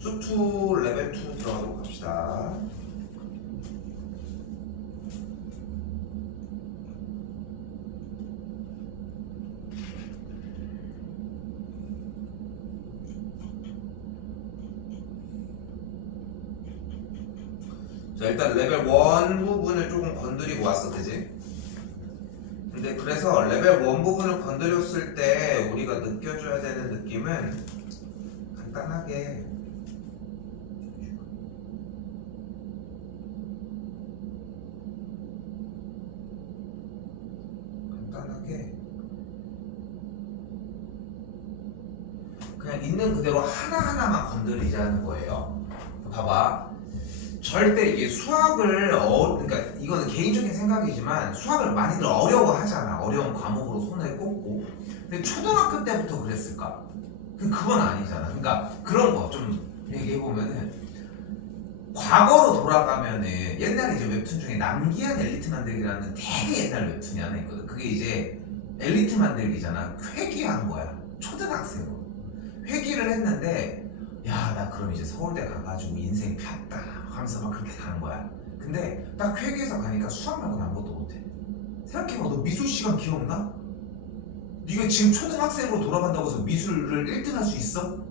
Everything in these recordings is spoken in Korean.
수2 레벨 2 들어가도록 합시다. 자, 일단 레벨 1 부분을 조금 건드리고 왔어, 그지? 근데 그래서 레벨 1 부분을 건드렸을 때 우리가 느껴줘야 되는 느낌은 간단하게 그냥 있는 그대로 하나하나만 건드리자는 거예요. 봐봐. 절대 이게 수학을 그러니까 이거는 개인적인 생각이지만 수학을 많이들 어려워하잖아. 어려운 과목으로 손을 꼽고. 근데 초등학교 때부터 그랬을까? 그건 아니잖아. 그러니까 그런 거 좀 얘기해 보면은 과거로 돌아가면은 옛날에 이제 웹툰 중에 남기한 엘리트 만들기라는 되게 옛날 웹툰이 하나 있거든. 그게 이제 엘리트 만들기잖아. 회귀한 거야. 초등학생으로 회귀를 했는데 야, 나 그럼 이제 서울대 가가지고 인생 폈다 하면서 막 그렇게 가는 거야. 근데 딱 회계에서 가니까 수학 말고는 아무것도 못해. 생각해봐. 너 미술 시간 기억나? 네가 지금 초등학생으로 돌아간다고 해서 미술을 1등 할 수 있어?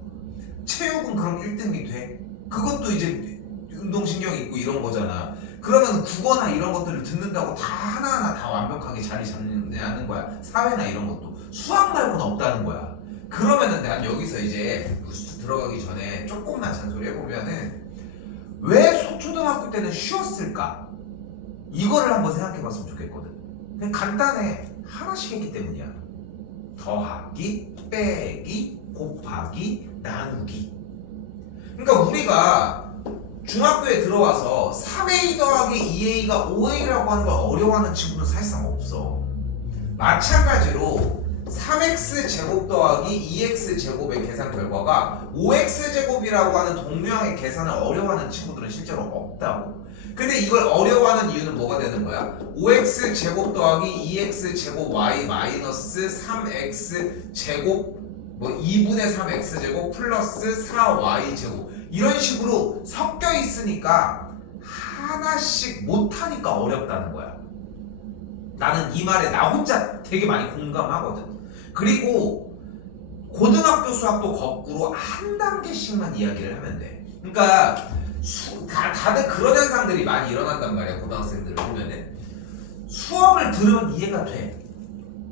체육은 그럼 1등이 돼? 그것도 이제 운동신경이 있고 이런 거잖아. 그러면 국어나 이런 것들을 듣는다고 다 하나하나 다 완벽하게 자리 잡느냐는 거야. 사회나 이런 것도. 수학 말고는 없다는 거야. 그러면은 난 여기서 이제 들어가기 전에 조금만 잔소리 해보면은 왜 초등학교 때는 쉬웠을까? 이거를 한번 생각해봤으면 좋겠거든. 그냥 간단해. 하나씩 했기 때문이야. 더하기, 빼기, 곱하기, 나누기. 그러니까 우리가 중학교에 들어와서 3A 더하기 2A가 5A라고 하는 걸 어려워하는 친구는 사실상 없어. 마찬가지로 3x 제곱 더하기 2x 제곱의 계산 결과가 5x 제곱이라고 하는 동류항의 계산을 어려워하는 친구들은 실제로 없다고. 근데 이걸 어려워하는 이유는 뭐가 되는 거야? 5x 제곱 더하기 2x 제곱 y 마이너스 3x 제곱 뭐 2분의 3x 제곱 플러스 4y 제곱 이런 식으로 섞여 있으니까 하나씩 못하니까 어렵다는 거야. 나는 이 말에 나 혼자 되게 많이 공감하거든. 그리고 고등학교 수학도 거꾸로 한 단계씩만 이야기를 하면 돼. 그러니까 다들 그런 현상들이 많이 일어난단 말이야. 고등학생들을 보면은 수업을 들으면 이해가 돼.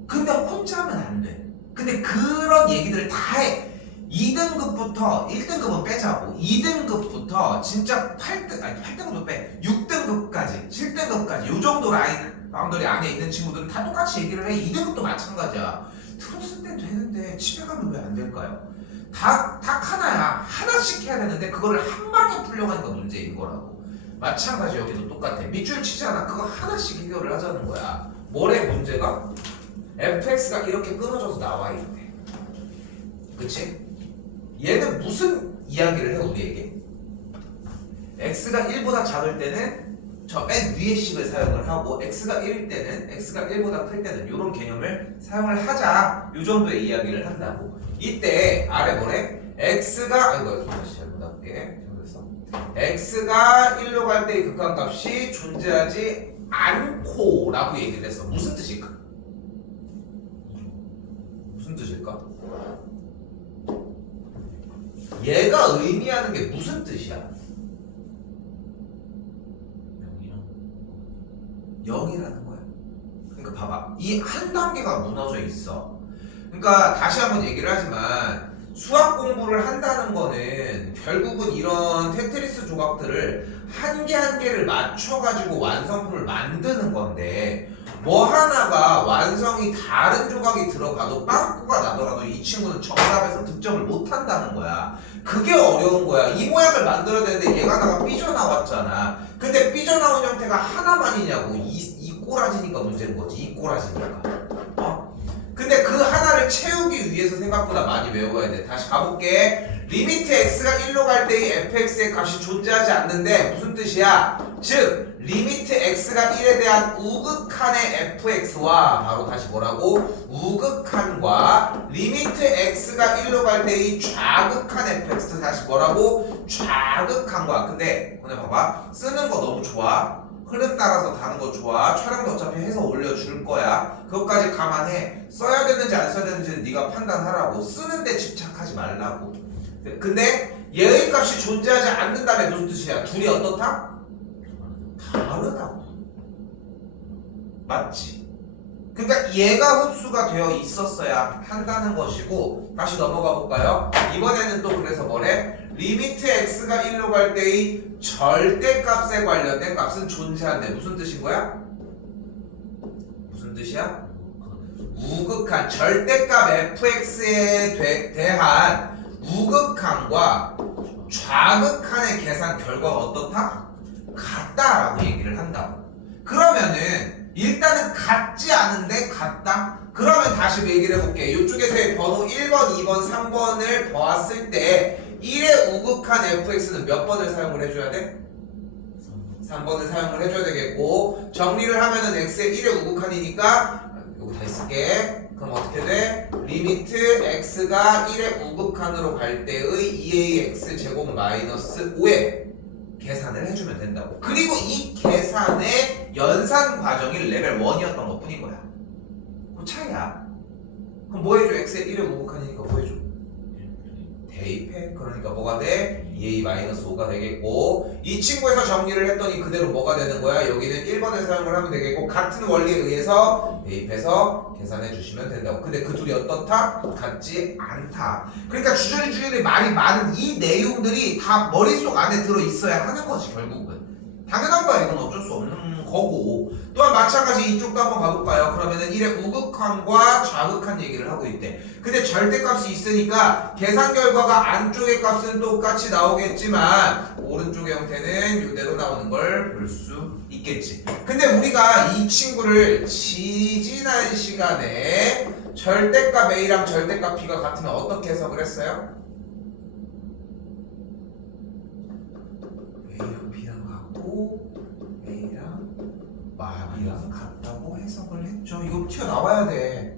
근데 혼자 하면 안 돼. 근데 그런 얘기들을 다 해. 2등급부터 1등급은 빼자고 2등급부터 진짜 8등급도 빼 6등급까지 7등급까지 요 정도 라인 바운더리 안에 있는 친구들은 다 똑같이 얘기를 해. 2등급도 마찬가지야. 들었을 때 되는데 집에 가면 왜 안 될까요? 딱 하나야. 하나씩 해야 되는데 그거를 한 방에 풀려고 하니까 문제인 거라고. 마찬가지 여기도 똑같아. 밑줄 치잖아. 그거 하나씩 해결을 하자는 거야. 뭐래 문제가? fx가 이렇게 끊어져서 나와 있대. 그치? 얘는 무슨 이야기를 해 우리에게? x가 1보다 작을 때는 저 맨 위의 식을 사용을 하고 x가 1일 때는 x가 1보다 클 때는 이런 개념을 사용을 하자. 이 정도의 이야기를 한다고. 이때 아래 뭐래? x가 다시 잘못 할게. 잘못했어. x가 1로 갈 때의 극한값이 존재하지 않고 라고 얘기를 했어. 무슨 뜻일까? 무슨 뜻일까? 얘가 의미하는 게 무슨 뜻이야? 0이라는 거야. 그러니까 봐봐. 이 한 단계가 무너져 있어. 그러니까 다시 한번 얘기를 하지만 수학 공부를 한다는 거는 결국은 이런 테트리스 조각들을 한 개 한 개를 맞춰가지고 완성품을 만드는 건데 뭐 하나가 완성이 다른 조각이 들어가도 빵꾸가 나더라도 이 친구는 정답에서 득점을 못 한다는 거야. 그게 어려운 거야. 이 모양을 만들어야 되는데 얘가 하나가 삐져나왔잖아. 근데 삐져나온 형태가 하나만이냐고. 이 꼬라지니까 문제인 거지. 이 꼬라지니까. 근데 그 하나를 채우기 위해서 생각보다 많이 외워야 돼. 다시 가볼게. 리미트 x가 1로 갈 때의 fx의 값이 존재하지 않는데 무슨 뜻이야? 즉 리미트 x가 1에 대한 우극한의 fx와 바로 다시 뭐라고? 우극한과 리미트 x가 1로 갈 때의 좌극한 fx 다시 뭐라고? 좌극한과 근데 오늘 봐봐 쓰는 거 너무 좋아 흐름 따라서 다는 거 좋아 촬영도 어차피 해서 올려줄 거야 그것까지 감안해 써야 되는지 안 써야 되는지는 네가 판단하라고 쓰는데 집착하지 말라고 근데 얘의 값이 존재하지 않는다면 무슨 뜻이야? 둘이 어떻다? 다르다고 맞지? 그러니까 얘가 흡수가 되어 있었어야 한다는 것이고 다시 넘어가 볼까요? 이번에는 또 그래서 뭐래? 리미트 x가 1로 갈 때의 절대값에 관련된 값은 존재한대. 무슨 뜻인 거야? 무슨 뜻이야? 우극한 절대값 fx에 대한 우극한과 좌극한의 계산 결과가 어떻다? 같다라고 얘기를 한다고. 그러면은 일단은 같지 않은데 같다? 그러면 다시 얘기를 해볼게. 이쪽에서의 번호 1번, 2번, 3번을 보았을 때 1의 우극한 fx는 몇 번을 사용을 해줘야 돼? 3번을 사용을 해줘야 되겠고 정리를 하면은 x의 1의 우극한이니까 이거 다 쓸게. 그럼 어떻게 돼? 리미트 x가 1의 우극한으로 갈 때의 2ax 제곱 마이너스 5에 계산을 해주면 된다고. 그리고 이 계산의 연산 과정이 레벨 1이었던 것 뿐인 거야. 그 차이야. 그럼 뭐 해줘? x의 1의 우극한이니까 뭐 해줘? 대입해. 그러니까 뭐가 돼? 2a-5가 되겠고 이 친구에서 정리를 했더니 그대로 뭐가 되는 거야? 여기는 1번을 사용을 하면 되겠고 같은 원리에 의해서 대입해서 계산해 주시면 된다고. 근데 그 둘이 어떻다? 같지 않다. 그러니까 주저리 말이 많은 이 내용들이 다 머릿속 안에 들어있어야 하는 거지 결국은. 당연한 거야. 이건 어쩔 수 없는 거고 또한 마찬가지 이쪽도 한번 가볼까요? 그러면은 1의 우극한과 좌극한 얘기를 하고 있대. 근데 절대값이 있으니까 계산 결과가 안쪽의 값은 똑같이 나오겠지만 오른쪽의 형태는 이대로 나오는 걸 볼 수 있겠지. 근데 우리가 이 친구를 지지난 시간에 절대값 A랑 절대값 B가 같으면 어떻게 해석을 했어요? A랑 B랑 같고 A랑 B랑 같다고 해석을 했죠. 이거 튀어나와야 돼.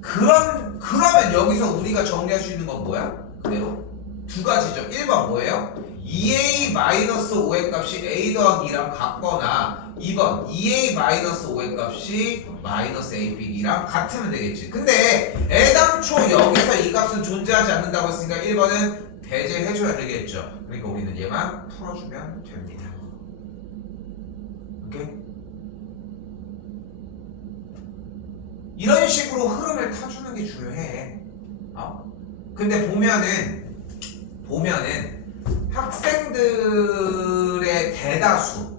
그러면 여기서 우리가 정리할 수 있는 건 뭐야? 그대로 두 가지죠. 1번 뭐예요? 2a-5의 값이 a 더하기 2랑 같거나 2번 2a-5의 값이 마이너스 a 빼기 2랑 같으면 되겠지. 근데 애당초 여기서 이 값은 존재하지 않는다고 했으니까 1번은 배제해줘야 되겠죠. 그러니까 우리는 얘만 풀어주면 됩니다. 오케이? 이런 식으로 흐름을 타주는 게 중요해. 근데 보면은 학생들의 대다수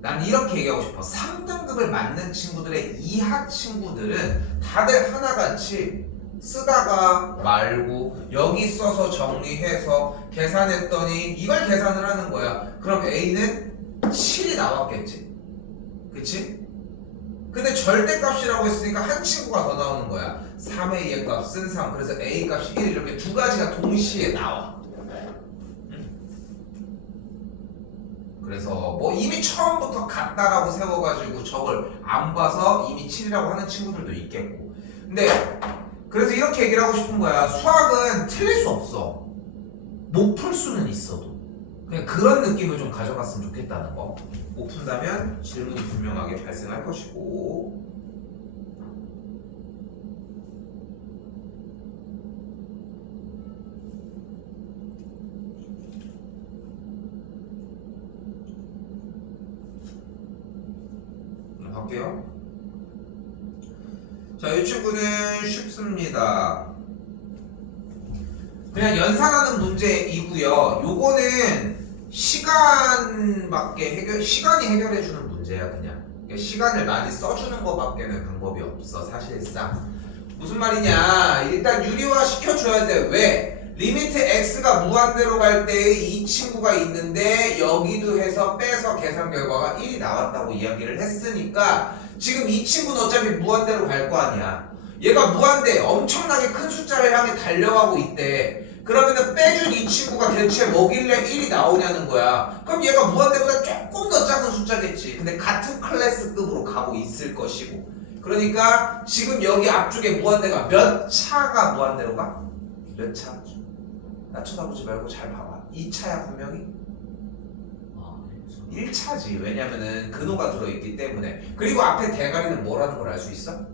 난 이렇게 얘기하고 싶어. 3등급을 맞는 친구들의 이하 친구들은 다들 하나같이 쓰다가 말고 여기 써서 정리해서 계산했더니 이걸 계산을 하는 거야. 그럼 A는 7이 나왔겠지. 그치? 근데 절대값이라고 했으니까 한 친구가 더 나오는 거야. 3a의 값은 3. 그래서 a 값이 1 이렇게 두 가지가 동시에 나와. 그래서 뭐 이미 처음부터 같다라고 세워가지고 저걸 안 봐서 이미 7이라고 하는 친구들도 있겠고. 근데 그래서 이렇게 얘기를 하고 싶은 거야. 수학은 틀릴 수 없어. 못 풀 수는 있어도. 그냥 그런 느낌을 좀 가져갔으면 좋겠다는 거. 못 푼다면 질문이 분명하게 발생할 것이고. 할게요. 자, 이 친구는 쉽습니다. 그냥 연산하는 문제이고요. 요거는 시간이 해결해주는 문제야. 그냥 시간을 많이 써주는 것밖에는 방법이 없어. 사실상 무슨 말이냐, 일단 유리화 시켜줘야 돼. 왜? 리미트 x가 무한대로 갈 때 이 친구가 있는데 여기도 해서 빼서 계산 결과가 1이 나왔다고 이야기를 했으니까 지금 이 친구는 어차피 무한대로 갈 거 아니야. 얘가 무한대 엄청나게 큰 숫자를 향해 달려가고 있대. 그러면은 빼준 이 친구가 대체 뭐길래 1이 나오냐는 거야. 그럼 얘가 무한대보다 조금 더 작은 숫자겠지. 근데 같은 클래스급으로 가고 있을 것이고. 그러니까 지금 여기 앞쪽에 무한대가 몇 차가 무한대로 가? 몇 차? 나 쳐다보지 말고 잘 봐봐. 2차야 분명히? 아, 1차지. 왜냐면은 근호가 들어있기 때문에. 그리고 앞에 대가리는 뭐라는 걸 알 수 있어?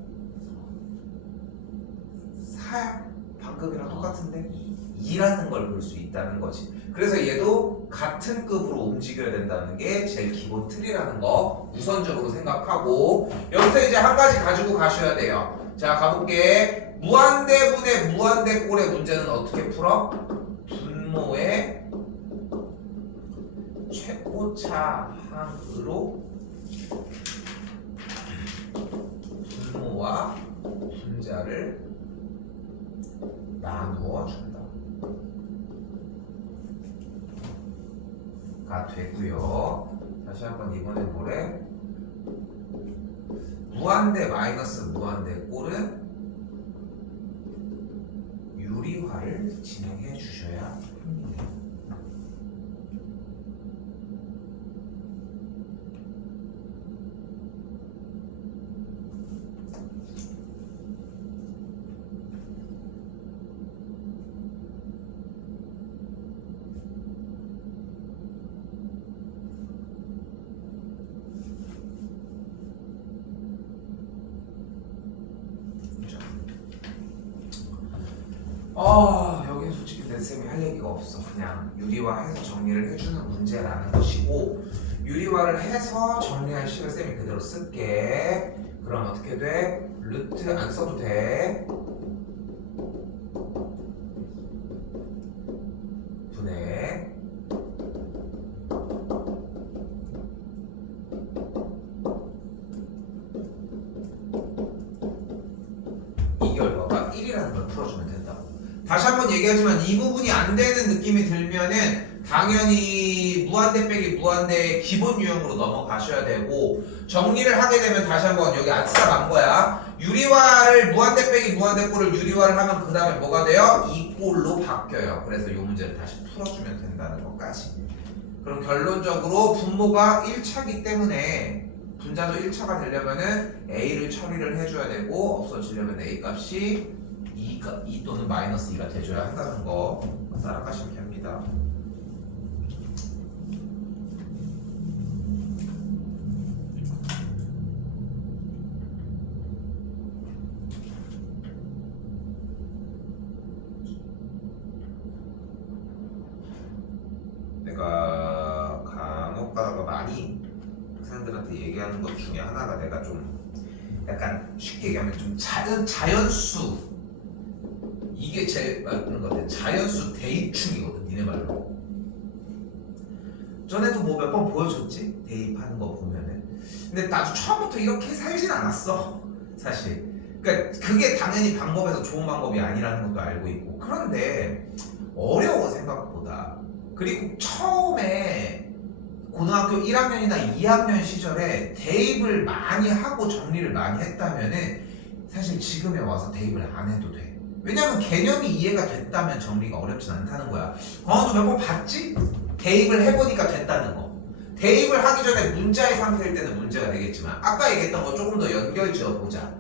4야. 방금이랑 똑같은데 2라는 걸 볼 수 있다는 거지. 그래서 얘도 같은 급으로 움직여야 된다는 게 제일 기본 틀이라는 거 우선적으로 생각하고, 여기서 이제 한 가지 가지고 가셔야 돼요. 자, 가볼게. 무한대분의 무한대꼴의 문제는 어떻게 풀어? 분모의 최고차항으로 분모와 분자를 나누어 준다 가 되고요. 다시 한번 이번엔 뭐래? 무한대 마이너스 무한대 꼴은 유리화를 진행해 주셔야 합니다. 여기는 솔직히 내 쌤이 할 얘기가 없어. 그냥 유리화해서 정리를 해주는 문제라는 것이고, 유리화를 해서 정리할 식을 쌤이 그대로 쓸게. 그럼 어떻게 돼? 루트 안 써도 돼. 분의 이 결과가 1이라는 걸 풀어주면 된다고. 다시 한번 얘기하지만 이 부분이 안 되는 느낌이 들면은 당연히 무한대 빼기 무한대의 기본 유형으로 넘어가셔야 되고, 정리를 하게 되면 다시 한번 여기 아싸 간 거야. 유리화를 무한대 빼기 무한대 꼴을 유리화를 하면 그 다음에 뭐가 돼요? 이 꼴로 바뀌어요. 그래서 이 문제를 다시 풀어주면 된다는 것까지. 그럼 결론적으로 분모가 1차기 때문에 분자도 1차가 되려면은 A를 처리를 해줘야 되고, 없어지려면 A 값이 2 또는 마이너스 2가 돼줘야 한다는 거 따라가시면 됩니다. 내가 간혹 가다가 많이 학생들한테 얘기하는 것 중에 하나가, 내가 좀 약간 쉽게 얘기하면 좀 자연수, 이게 제일 맞는 것 같아. 자연수 대입충이거든, 니네 말로. 전에도 뭐 몇 번 보여줬지? 대입하는 거 보면은. 근데 나도 처음부터 이렇게 살진 않았어, 사실. 그러니까 그게 당연히 방법에서 좋은 방법이 아니라는 것도 알고 있고. 그런데 어려워, 생각보다. 그리고 처음에 고등학교 1학년이나 2학년 시절에 대입을 많이 하고 정리를 많이 했다면은 사실 지금에 와서 대입을 안 해도 돼. 왜냐면 개념이 이해가 됐다면 정리가 어렵진 않다는 거야. 광원도 몇 번 봤지? 대입을 해보니까 됐다는 거. 대입을 하기 전에 문자의 상태일 때는 문제가 되겠지만, 아까 얘기했던 거 조금 더 연결 지어보자.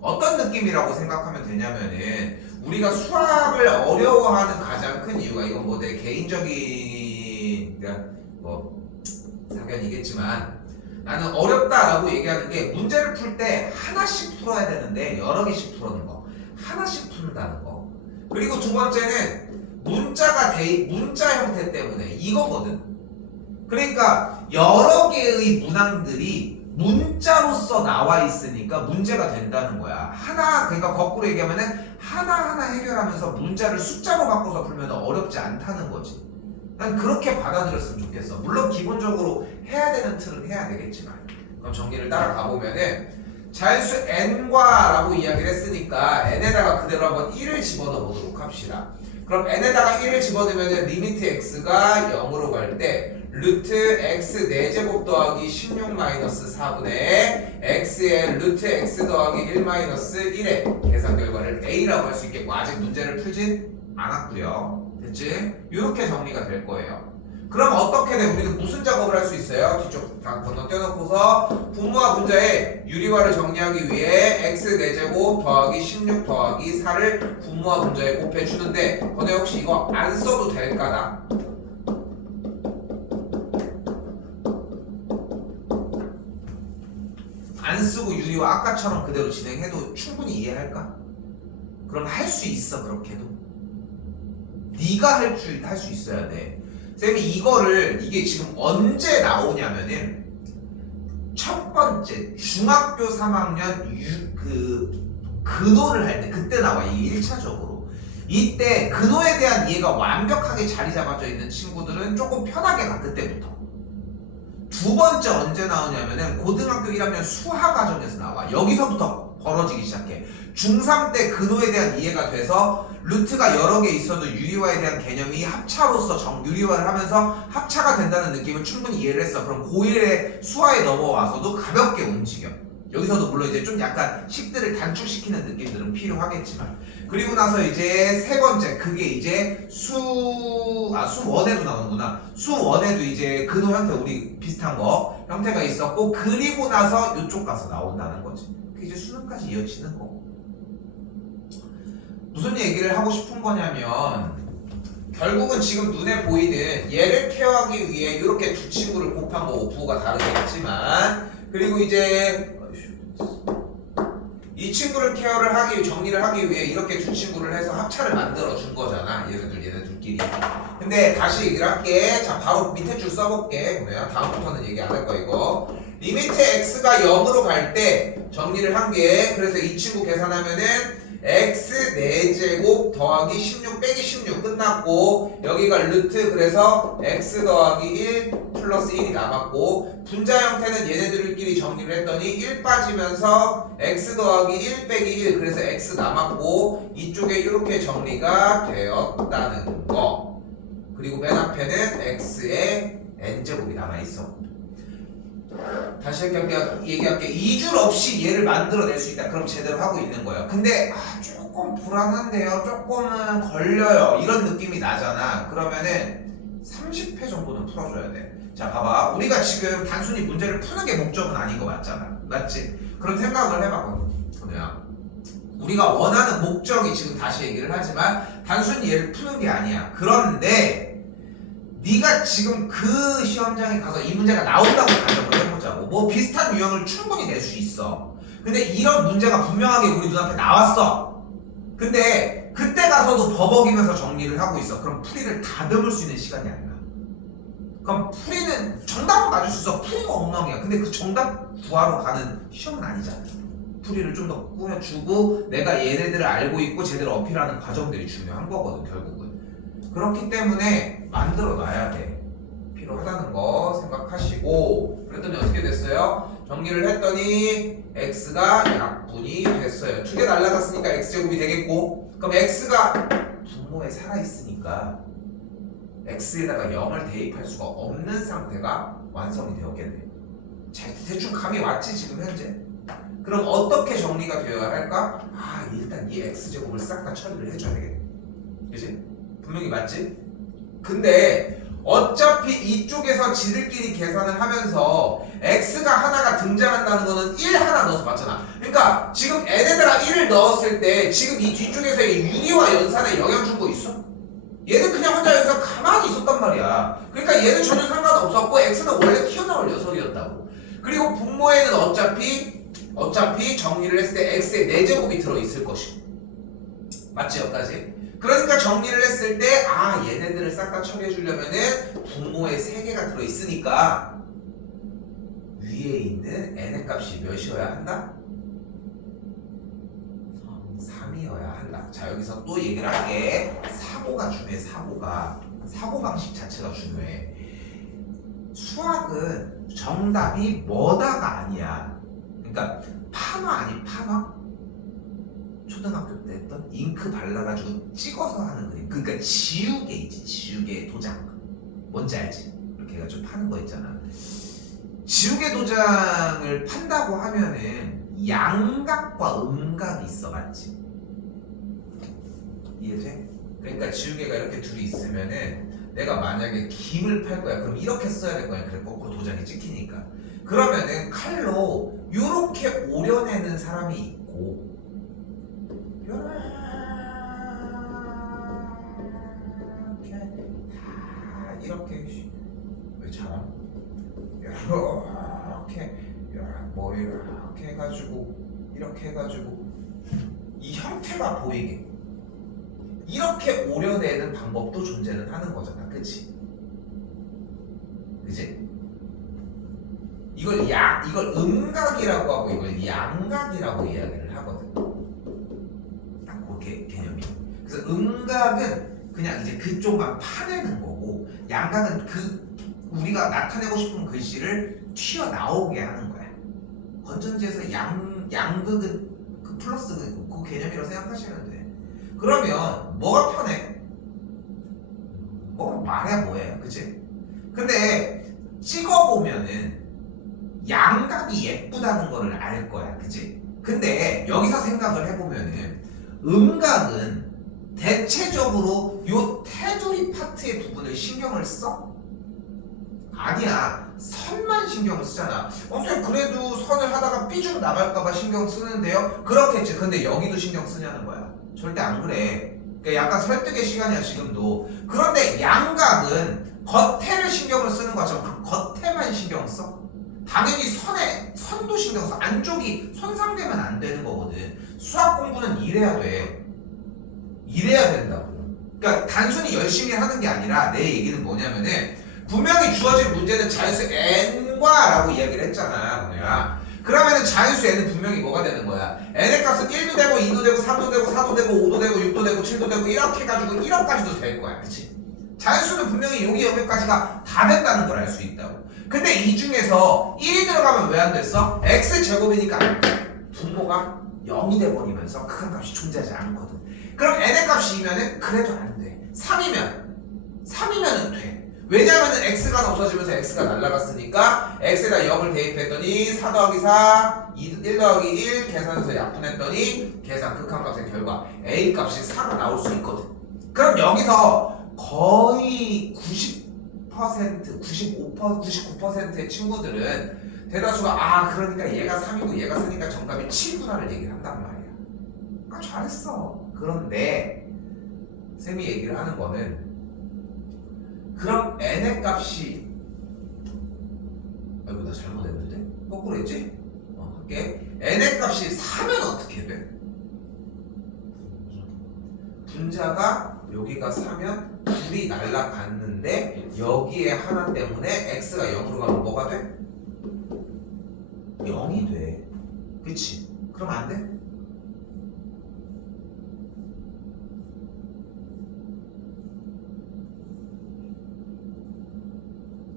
어떤 느낌이라고 생각하면 되냐면은, 우리가 수학을 어려워하는 가장 큰 이유가, 이건 뭐 내 개인적인 뭐 사견이겠지만, 나는 어렵다라고 얘기하는 게, 문제를 풀 때 하나씩 풀어야 되는데 여러 개씩 풀어는 거, 하나씩 푼다는 거. 그리고 두 번째는 문자 형태 때문에 이거거든. 그러니까 여러 개의 문항들이 문자로서 나와 있으니까 문제가 된다는 거야. 그러니까 거꾸로 얘기하면은 하나하나 해결하면서 문자를 숫자로 바꿔서 풀면 어렵지 않다는 거지. 난 그렇게 받아들였으면 좋겠어. 물론 기본적으로 해야 되는 틀은 해야 되겠지만. 그럼 정리를 따라가 보면은, 자연수 n과 라고 이야기를 했으니까 n에다가 그대로 한번 1을 집어넣어 보도록 합시다. 그럼 n에다가 1을 집어넣으면 리미트 x가 0으로 갈 때 루트 x 4제곱 더하기 16 마이너스 4분의 x의 루트 x 더하기 1 마이너스 1의 계산 결과를 a라고 할 수 있겠고, 아직 문제를 풀진 않았고요. 됐지? 이렇게 정리가 될 거예요. 그럼 어떻게 돼? 우리는 무슨 작업을 할 수 있어요? 뒤쪽 다 건너뛰어놓고서 분모와 분자의 유리화를 정리하기 위해 x 4제곱 더하기 16 더하기 4를 분모와 분자에 곱해주는데, 근데 혹시 이거 안 써도 될까나? 안 쓰고 유리화 아까처럼 그대로 진행해도 충분히 이해할까? 그럼 할 수 있어. 그렇게도 네가 할 수 있어야 돼. 쌤이 이게 지금 언제 나오냐면은 첫 번째 중학교 3학년 근호를 할 때 그때 나와. 이게 1차적으로 이때 근호에 대한 이해가 완벽하게 자리 잡아져 있는 친구들은 조금 편하게 가. 그때부터. 두 번째 언제 나오냐면은 고등학교 1학년 수학 과정에서 나와. 여기서부터 벌어지기 시작해. 중3 때 근호에 대한 이해가 돼서 루트가 여러 개 있어도 유리화에 대한 개념이 합차로서 유리화를 하면서 합차가 된다는 느낌을 충분히 이해를 했어. 그럼 고1에 수화에 넘어와서도 가볍게 움직여. 여기서도 물론 이제 좀 약간 식들을 단축시키는 느낌들은 필요하겠지만, 그리고 나서 이제 세 번째, 그게 이제 수원에도 나오는구나. 수원에도 이제 근호 형태, 우리 비슷한 거 형태가 있었고, 그리고 나서 이쪽 가서 나온다는 거지. 그게 이제 수능까지 이어지는 거. 무슨 얘기를 하고 싶은 거냐면, 결국은 지금 눈에 보이는 얘를 케어하기 위해 이렇게 두 친구를 곱한 거고, 부호가 다르겠지만, 그리고 이제 이 친구를 케어를 하기 위해, 정리를 하기 위해 이렇게 두 친구를 해서 합차를 만들어 준 거잖아. 얘네들끼리. 근데 다시 얘기를 할게. 자, 바로 밑에 줄 써볼게. 보면 다음부터는 얘기 안 할 거야, 이거. 리미트 x가 0으로 갈 때 정리를 한 게, 그래서 이 친구 계산하면은 x 4제곱 더하기 16 빼기 16 끝났고, 여기가 루트, 그래서 x 더하기 1 플러스 1이 남았고, 분자 형태는 얘네들끼리 정리를 했더니 1 빠지면서 x 더하기 1 빼기 1, 그래서 x 남았고, 이쪽에 이렇게 정리가 되었다는 거. 그리고 맨 앞에는 x의 n제곱이 남아있어. 다시 얘기할게. 2줄 없이 얘를 만들어낼 수 있다. 그럼 제대로 하고 있는 거예요. 근데 조금 불안한데요, 조금은 걸려요, 이런 느낌이 나잖아. 그러면은 30회 정도는 풀어줘야 돼. 자, 봐봐. 우리가 지금 단순히 문제를 푸는 게 목적은 아닌 거 맞잖아. 맞지? 그런 생각을 해봐. 그냥 우리가 원하는 목적이, 지금 다시 얘기를 하지만 단순히 얘를 푸는 게 아니야. 그런데 네가 지금 그 시험장에 가서 이 문제가 나온다고 가정을 해보자고. 뭐 비슷한 유형을 충분히 낼 수 있어. 근데 이런 문제가 분명하게 우리 눈앞에 나왔어. 근데 그때 가서도 버벅이면서 정리를 하고 있어. 그럼 풀이를 다듬을 수 있는 시간이 안 나. 그럼 풀이는 정답은 맞을 수 있어. 풀이가 엉망이야. 근데 그 정답 구하러 가는 시험은 아니잖아. 풀이를 좀 더 꾸며주고 내가 얘네들을 알고 있고 제대로 어필하는 과정들이 중요한 거거든, 결국은. 그렇기 때문에 만들어 놔야 돼. 필요하다는 거 생각하시고. 그랬더니 어떻게 됐어요? 정리를 했더니 x가 약분이 됐어요. 두 개 날라갔으니까 x제곱이 되겠고, 그럼 x가 분모에 살아있으니까 x에다가 0을 대입할 수가 없는 상태가 완성이 되었겠네. 자, 대충 감이 왔지 지금 현재? 그럼 어떻게 정리가 되어야 할까? 일단 이 x제곱을 싹 다 처리를 해줘야 되겠네. 그치? 분명히 맞지? 근데 어차피 이쪽에서 지들끼리 계산을 하면서 x가 하나가 등장한다는 거는 1 하나 넣어서 맞잖아. 그러니까 지금 n에다가 1을 넣었을 때 지금 이 뒤쪽에서의 유리와 연산에 영향 준 거 있어? 얘는 그냥 혼자 여기서 가만히 있었단 말이야. 그러니까 얘는 전혀 상관없었고 x는 원래 튀어나올 녀석이었다고. 그리고 분모에는 어차피 정리를 했을 때 x의 4제곱이 들어있을 것이고. 맞지, 여기까지? 그러니까 정리를 했을 때 얘네들을 싹 다 처리해 주려면은 분모에 3개가 들어있으니까 위에 있는 n의 값이 몇이어야 한다? 3이어야 한다. 자, 여기서 또 얘기를 할게. 사고가 중요해. 사고방식 자체가 중요해. 수학은 정답이 뭐다가 아니야. 그러니까 판화 아니 판화? 초등학교 때 했던 잉크 발라가지고 찍어서 하는 그림. 그러니까 지우개 있지, 지우개 도장. 뭔지 알지? 이렇게 해가지고 파는 거 있잖아. 지우개 도장을 판다고 하면은 양각과 음각이 있어, 맞지? 이해돼? 그러니까 지우개가 이렇게 둘이 있으면은 내가 만약에 김을 팔 거야. 그럼 이렇게 써야 될 거야. 그래, 거꾸로 도장이 찍히니까. 그러면은 칼로 이렇게 오려내는 사람이 있고, 이렇게 왜 잘함? 이렇게 뭐 이렇게 해가지고 이렇게 해가지고 이 형태가 보이게 이렇게 오려내는 방법도 존재는 하는 거잖아, 그치? 그치? 이걸 음각이라고 하고 이걸 양각이라고 이야기를 하거든. 딱 그렇게 개념이. 그래서 음각은 그냥 이제 그쪽만 파내는 거고, 양각은 그 우리가 나타내고 싶은 글씨를 튀어나오게 하는 거야. 건전지에서 양극은 그 플러스 그 개념이라고 생각하시면 돼. 그러면 뭐가 편해? 뭐 말해야 뭐예요, 그치? 근데 찍어보면은 양각이 예쁘다는 거를 알 거야, 그치? 근데 여기서 생각을 해보면은 음각은 대체적으로 요 테두리 파트의 부분을 신경을 써? 아니야. 선만 신경을 쓰잖아. 선생님 그래도 선을 하다가 삐죽 나갈까봐 신경 쓰는데요? 그렇겠지. 근데 여기도 신경 쓰냐는 거야. 절대 안 그래. 그러니까 약간 설득의 시간이야 지금도. 그런데 양각은 겉에를 신경을 쓰는 것처럼 그 겉에만 신경 써. 당연히 선도 신경 써. 안쪽이 손상되면 안 되는 거거든. 수학 공부는 이래야 돼. 이래야 된다고. 그러니까 단순히 열심히 하는 게 아니라 내 얘기는 뭐냐면은 분명히 주어진 문제는 자연수 n과 라고 이야기를 했잖아. 뭐냐. 그러면은 자연수 n은 분명히 뭐가 되는 거야? n의 값은 1도 되고 2도 되고 3도 되고 4도 되고 5도 되고 6도 되고 7도 되고 이렇게 해가지고 1억까지도 될 거야. 그치? 자연수는 분명히 여기 여기까지가 다 된다는 걸 알 수 있다고. 근데 이 중에서 1이 들어가면 왜 안 됐어? x제곱이니까 분모가 0이 돼버리면서 큰 값이 존재하지 않거든. 그럼 n의 값이 2면은 그래도 안 돼. 3이면은 돼. 왜냐면은 x가 없어지면서 x가 날라갔으니까 x에다 0을 대입했더니 4 더하기 4, 1 더하기 1 계산해서 약분했더니 계산 극한값의 결과 a 값이 4가 나올 수 있거든. 그럼 여기서 거의 99%의 친구들은 대다수가 그러니까 얘가 3이고 얘가 4니까 정답이 7구나를 얘기를 한단 말이야. 잘했어. 그런데 쌤이 얘기를 하는 거는 그럼 n의 값이 아이고 나 잘못했는데? 거꾸로 했지? 할게. n의 값이 4면 어떻게 돼? 분자가 여기가 4면 둘이 날라갔는데 여기에 하나 때문에 x가 0으로 가면 뭐가 돼? 0이 돼. 그치? 그럼 안 돼?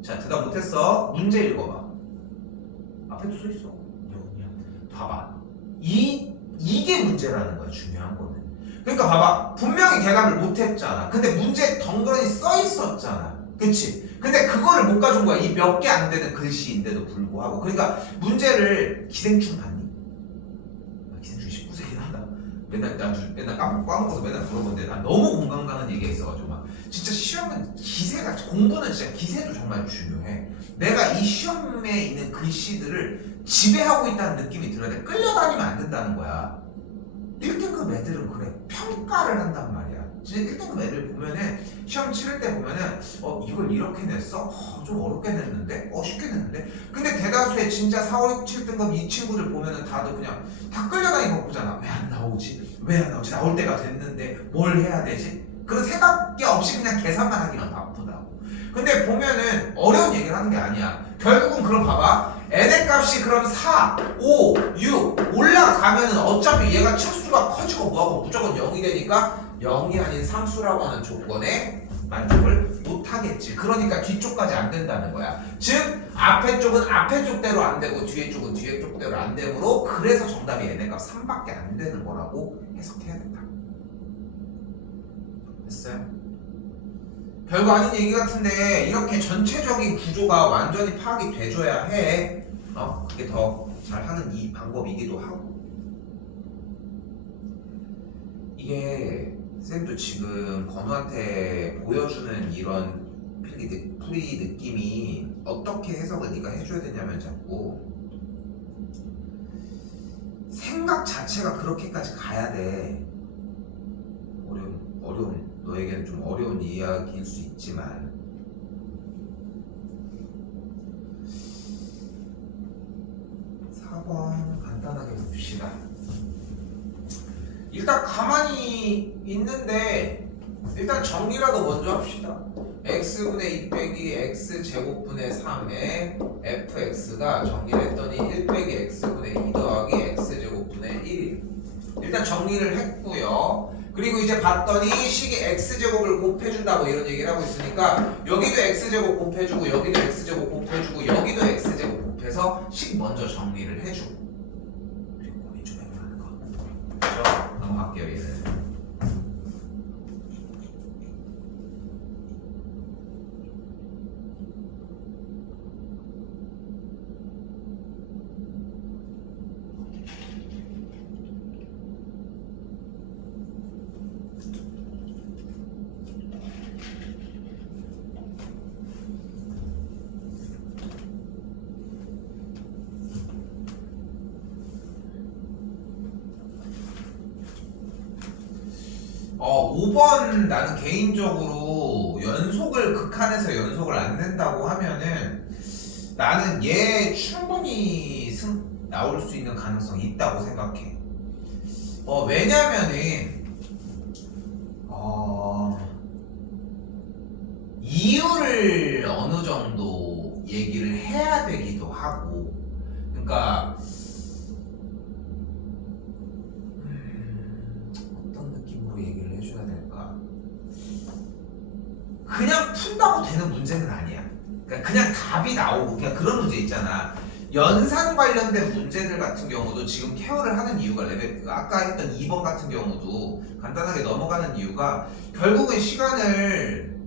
자, 대답 못했어. 문제 읽어봐. 앞에도 써있어. 봐봐. 이게 문제라는 거야, 중요한 거는. 그러니까 봐봐. 분명히 대답을 못했잖아. 근데 문제에 덩그러니 써있었잖아. 그치? 근데 그거를 못 가져온 거야. 이 몇 개 안 되는 글씨인데도 불구하고. 그러니까 문제를 기생충 봤니? 기생충 19세긴 한다. 맨날 까먹어서 맨날 물어보는데 난 너무 공감 가는 얘기가 있어가지고 막 진짜 시험은 기세가 공부는 진짜 기세도 정말 중요해. 내가 이 시험에 있는 글씨들을 지배하고 있다는 느낌이 들어야 돼. 끌려다니면 안 된다는 거야. 1등급 애들은 그래. 평가를 한단 말이야. 진짜 1등급 애들 보면은 시험 치를 때 보면은 이걸 이렇게 냈어? 좀 어렵게 냈는데? 쉽게 냈는데? 근데 대다수의 진짜 4, 5, 6, 7등급 이 친구들 보면은 다들 그냥 다 끌려다니고 보잖아. 왜 안 나오지? 왜 안 나오지? 나올 때가 됐는데 뭘 해야 되지? 그런 생각이 없이 그냥 계산만 하기만 바쁘다고. 근데 보면은 어려운 얘기를 하는 게 아니야. 결국은 그럼 봐봐. n의 값이 그럼 4, 5, 6 올라가면은 어차피 얘가 척수가 커지고 뭐하고 무조건 0이 되니까 0이 아닌 상수라고 하는 조건에 만족을 못하겠지. 그러니까 뒤쪽까지 안 된다는 거야. 즉 앞에 쪽은 앞에 쪽대로 안 되고 뒤에 쪽은 뒤에 쪽대로 안 되므로 그래서 정답이 n의 값 3밖에 안 되는 거라고 해석해야 된다. 됐어요? 별거 아닌 얘기 같은데 이렇게 전체적인 구조가 완전히 파악이 돼줘야 해. 그게 더 잘하는 이 방법이기도 하고. 이게 쌤도 지금 건우한테 보여주는 이런 풀이 느낌이 어떻게 해석을 네가 해줘야 되냐면 자꾸 생각 자체가 그렇게까지 가야 돼. 어려운 너에게는 좀 어려운 이야기일 수 있지만 한번 간단하게 봅시다. 일단 가만히 있는데 일단 정리라도 먼저 합시다. x분의 2 빼기 x제곱분의 3에 fx가 정리를 했더니 1 빼기 x분의 2 더하기 x제곱분의 1. 일단 정리를 했고요. 그리고 이제 봤더니 식이 x제곱을 곱해준다고 이런 얘기를 하고 있으니까 여기도 x제곱 곱해주고 여기도 x제곱 곱해주고 여기도 x제곱 곱해서 식 먼저 정리를 해주고, 그리고 고민 좀 해보라는 거. 그렇죠? 넘어갈게요. 얘는 어, 5번 나는 개인적으로 연속을 극한에서 연속을 안 낸다고 하면은 나는 얘 충분히 나올 수 있는 가능성이 있다고 생각해. 왜냐면은 이유를 어느 정도 얘기를 해야 되기도 하고, 그러니까 어떤 느낌으로 얘기를 해줘야 될까? 그냥 푼다고 되는 문제는 아니야. 그러니까 그냥 답이 나오고 그냥 그런 문제 있잖아. 연산 관련된 문제들 같은 경우도 지금 케어를 하는 이유가 레벨, 아까 했던 2번 같은 경우도 간단하게 넘어가는 이유가 결국은 시간을,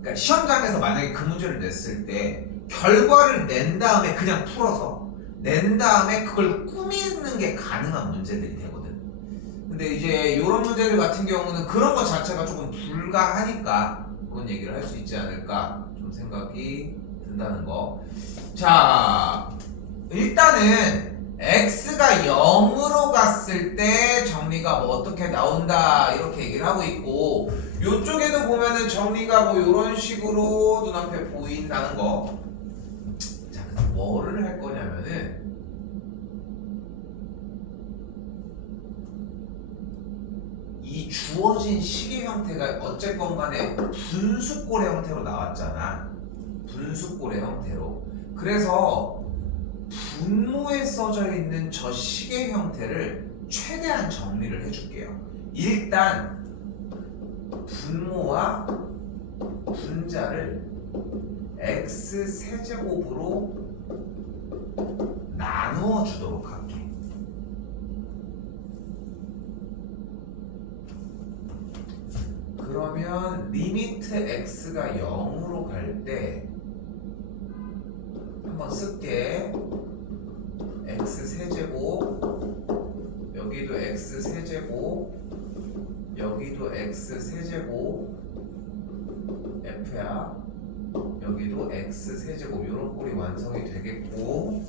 그러니까 시험장에서 만약에 그 문제를 냈을 때 결과를 낸 다음에 그냥 풀어서 낸 다음에 그걸 꾸미는 게 가능한 문제들이 되거든. 근데 이제 이런 문제들 같은 경우는 그런 것 자체가 조금 불가하니까 그런 얘기를 할 수 있지 않을까 좀 생각이 든다는 거. 자, 일단은 x가 0으로 갔을 때 정리가 뭐 어떻게 나온다 이렇게 얘기를 하고 있고, 요쪽에도 보면은 정리가 뭐 이런 식으로 눈앞에 보인다는 거. 자, 그래서 뭐를 할 거냐면은 이 주어진 식의 형태가 어쨌건 간에 분수꼴의 형태로 나왔잖아. 분수꼴의 형태로. 그래서 분모에 써져 있는 저 식의 형태를 최대한 정리를 해줄게요. 일단 분모와 분자를 x세제곱으로 나누어 주도록 할게. 그러면 리미트 x가 0으로 갈 때 한번 쓸게. x세제곱, 여기도 x세제곱, 여기도 x세제곱 f야, 여기도 x세제곱, 이런 꼴이 완성이 되겠고,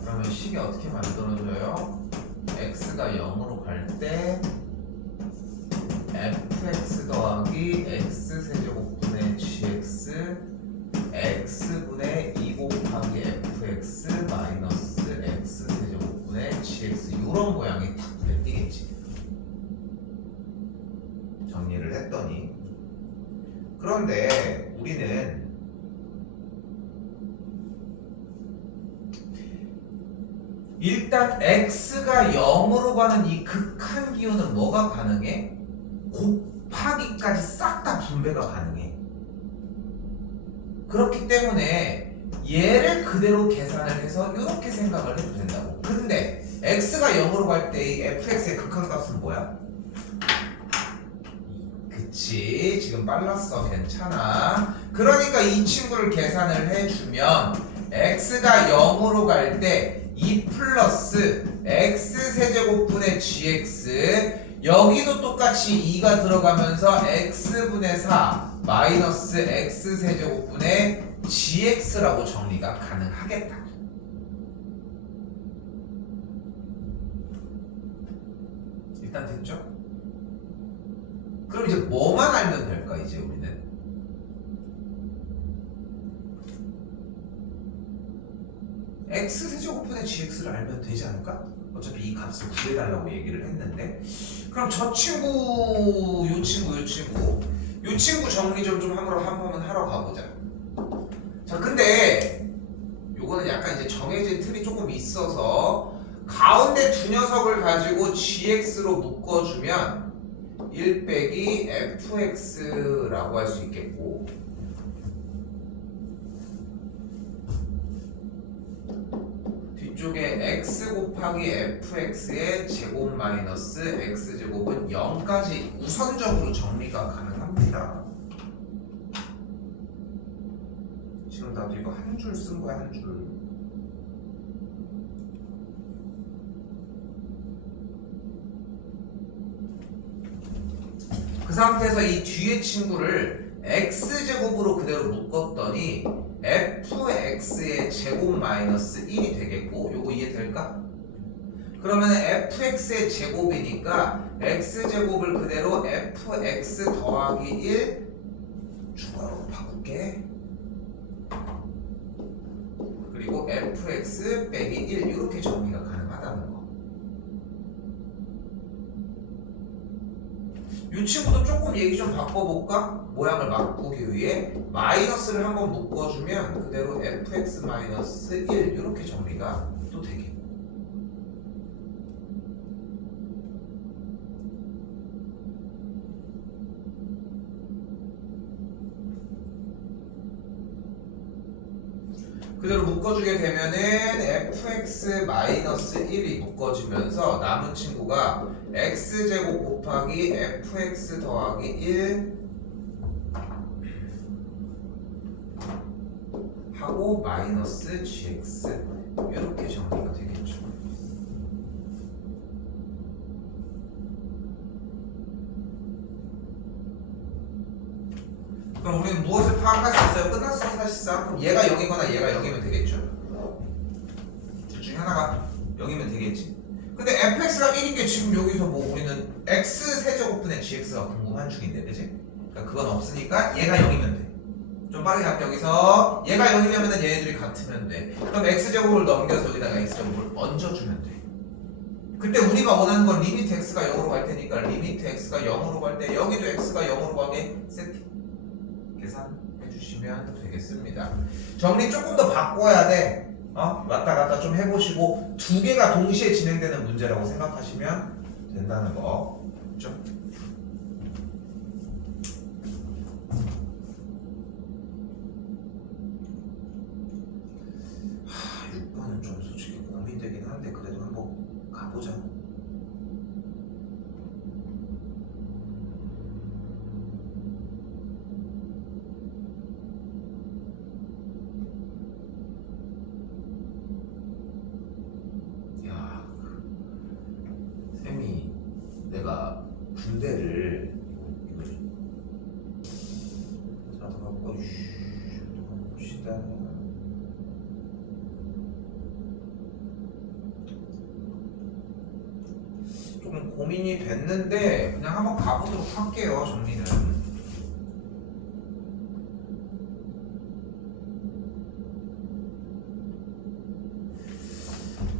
그러면 식이 어떻게 만들어져요? x가 0으로 갈 때 fx 더하기 x세제곱분의 gx x분의 2 곱하기 fx 마이너스 x세제곱분의 gx, 이런 모양이 탁 눈에 띄겠지. 정리를 했더니. 그런데 우리는 일단 x가 0으로 가는 이 극한 기호는 뭐가 가능해? 곱하기까지 싹 다 분배가 가능해. 그렇기 때문에 얘를 그대로 계산을 해서 이렇게 생각을 해도 된다고. 근데 x가 0으로 갈 때 이 fx의 극한값은 뭐야? 그치, 지금 빨랐어. 괜찮아. 그러니까 이 친구를 계산을 해주면 x가 0으로 갈 때 2 플러스 x세제곱분의 gx, 여기도 똑같이 2가 들어가면서 x분의 4 마이너스 x세제곱분의 gx라고 정리가 가능하겠다. 일단 됐죠? 그럼 이제 뭐만 알면 될까? 이제 우리는 gx를 알면 되지 않을까? 어차피 이 값을 구해달라고 얘기를 했는데 그럼 저 친구, 요 친구, 요 친구 요 친구 정리 좀 한번 하러 가보자. 자 근데 요거는 약간 이제 정해진 틀이 조금 있어서 가운데 두 녀석을 가지고 gx로 묶어주면 1 빼기 fx라고 할 수 있겠고 뒤쪽에 x 곱하기 fx의 제곱 마이너스 x제곱은 0까지 우선적으로 정리가 가능합니다. 지금 나도 이거 한 줄 쓴 거야, 한 줄. 그 상태에서 이 뒤에 친구를 x제곱으로 그대로 묶었더니 fx의 제곱 마이너스 1이 되겠고 요거 이해될까? 그러면 fx의 제곱이니까 x제곱을 그대로 fx 더하기 1 추가로 바꿀게. 그리고 fx 빼기 1 이렇게 정리가 가능하다는 거. 이 친구도 조금 얘기 좀 바꿔볼까? 모양을 바꾸기 위해 마이너스를 한번 묶어주면 그대로 fx 마이너스 1 이렇게 정리가 또 되겠고 그대로 묶어주게 되면은 fx 마이너스 1이 묶어지면서 남은 친구가 x제곱 곱하기 fx 더하기 1 하고 마이너스 gx 이렇게 정리가 되겠죠. 그럼 우리는 무엇을 파악할 수 있어요? 끝났어 사실상. 그럼 얘가 0이거나 얘가 0이면 되겠죠. 둘 중에 하나가 0이면 되겠지. 근데 fx가 1인 게 지금 여기서 뭐 우리는 x 세제곱분의 gx가 궁금한 중인데 그지? 그러니까 그건 없으니까 얘가 0이면 돼. 좀 빠르게 갈게. 여기서 얘가 0이면 얘네들이 같으면 돼. 그럼 x제곱을 넘겨서 여기다가 x제곱을 얹어주면 돼. 그때 우리가 원하는 건 리미트 x가 0으로 갈 테니까 리미트 x가 0으로 갈 때 여기도 x가 0으로 가게 세팅 계산해 주시면 되겠습니다. 정리 조금 더 바꿔야 돼. 왔다 갔다 좀 해보시고 두 개가 동시에 진행되는 문제라고 생각하시면 된다는 거. 그렇죠? 하, 6번은 좀 솔직히 고민되긴 한데 그래도 한번 가보자. 내가 군대를 나도 갖고 봅시다. 조금 고민이 됐는데 그냥 한번 가보도록 할게요. 정리는.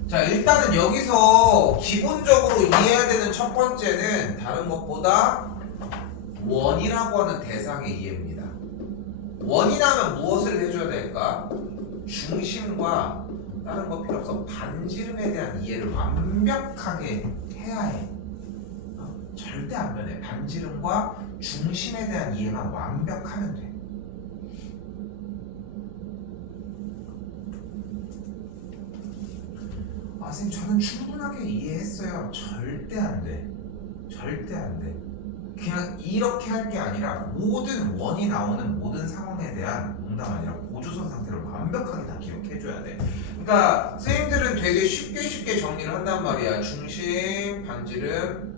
자 일단은 여기서 기본적으로 이해해야 되는 첫 번째는 다른 것보다 원이라고 하는 대상의 이해입니다. 원이라면 무엇을 해줘야 될까? 중심과 다른 거 필요 없어. 반지름에 대한 이해를 완벽하게 해야 해. 절대 안 변해. 반지름과 중심에 대한 이해만 완벽하면 돼. 아, 선생님 저는 충분하게 이해했어요. 절대 안 돼. 절대 안 돼. 그냥 이렇게 할 게 아니라 모든 원이 나오는 모든 상황에 대한 농담 아니라 고조선 상태를 완벽하게 다 기억해줘야 돼. 그러니까 선생님들은 되게 쉽게 정리를 한단 말이야. 중심, 반지름,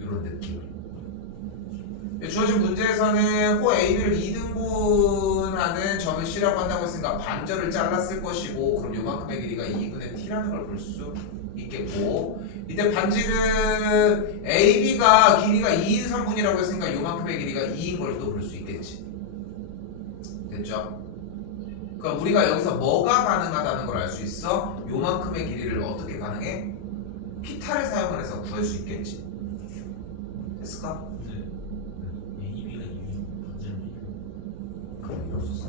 이런 느낌. 주어진 문제에서는 호 AB를 2등분하는 점을 C라고 한다고 했으니까 반절을 잘랐을 것이고 그럼 요만큼의 길이가 2분의 T라는 걸 볼 수 있겠고 이때 반지름 AB가 길이가 2인 3분이라고 했으니까 요만큼의 길이가 2인 걸 또 볼 수 있겠지. 됐죠? 그러니까 우리가 여기서 뭐가 가능하다는 걸 알 수 있어? 요만큼의 길이를 어떻게 가능해? 피타를 사용을 해서 구할 수 있겠지. 됐을까? 근데 AB가 이미 반지름 그럼 이럴 수 있어.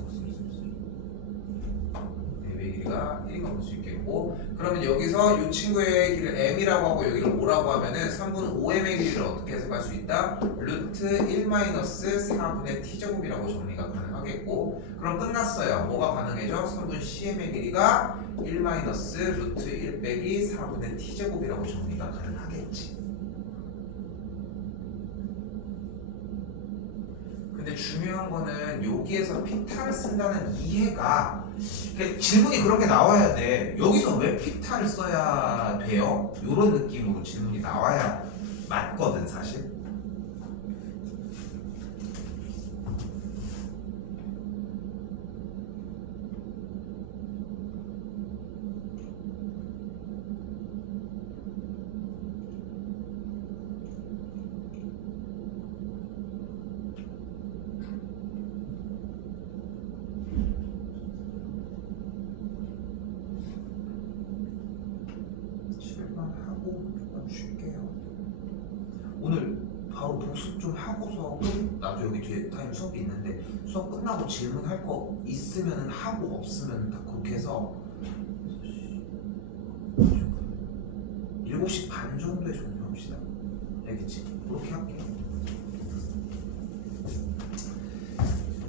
의 길이가 1이가 볼 수 있겠고, 그러면 여기서 이 친구의 길을 m이라고 하고 여기를 5라고 하면은 3분의 5m의 길이를 어떻게 해석할 수 있다? 루트 1-4분의 t제곱이라고 정리가 가능하겠고, 그럼 끝났어요. 뭐가 가능해져? 3분 cm의 길이가 1 루트 1 빼기 4분의 t제곱이라고 정리가 가능하겠지. 근데 중요한 거는 여기에서 피타를 쓴다는 이해가, 그러니까 질문이 그렇게 나와야 돼. 여기서 왜 피타를 써야 돼요? 이런 느낌으로 질문이 나와야 맞거든 사실. 오늘 바로 복습 좀 하고서 나도 여기 뒤에 타임 수업이 있는데 수업 끝나고 질문할 거 있으면 하고 없으면 다 그렇게 해서 7시 반 정도에 정리합시다. 알겠지? 그렇게 할게.